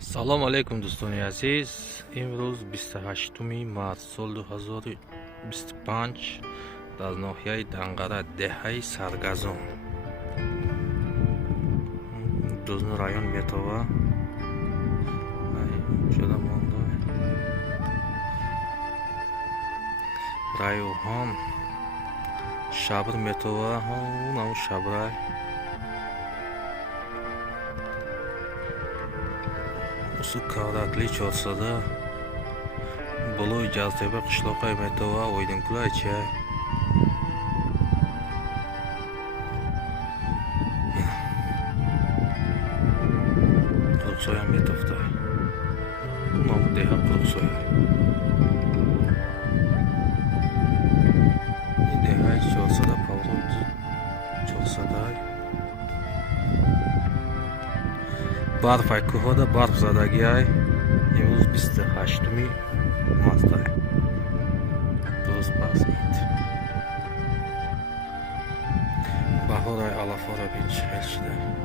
салом алейкум дӯстони азиз. имрӯз 28 марс соли 2025 дар ноҳияи Данғара деҳаи Саргазон Дӯзну район метова шуда монда райоҳон шабр метова намо шабрай усу кавракли 400 болои ҷазеба қишлоқай метова ойдинкулай чай қурқсоя метофтай намо деҳа қурқсоя ин деҳаи 400 павлод 400 барфай кӯҳода барф задагиай имрӯз 28 мартай дуруст пасид баҳорай алафора бинч хел шуда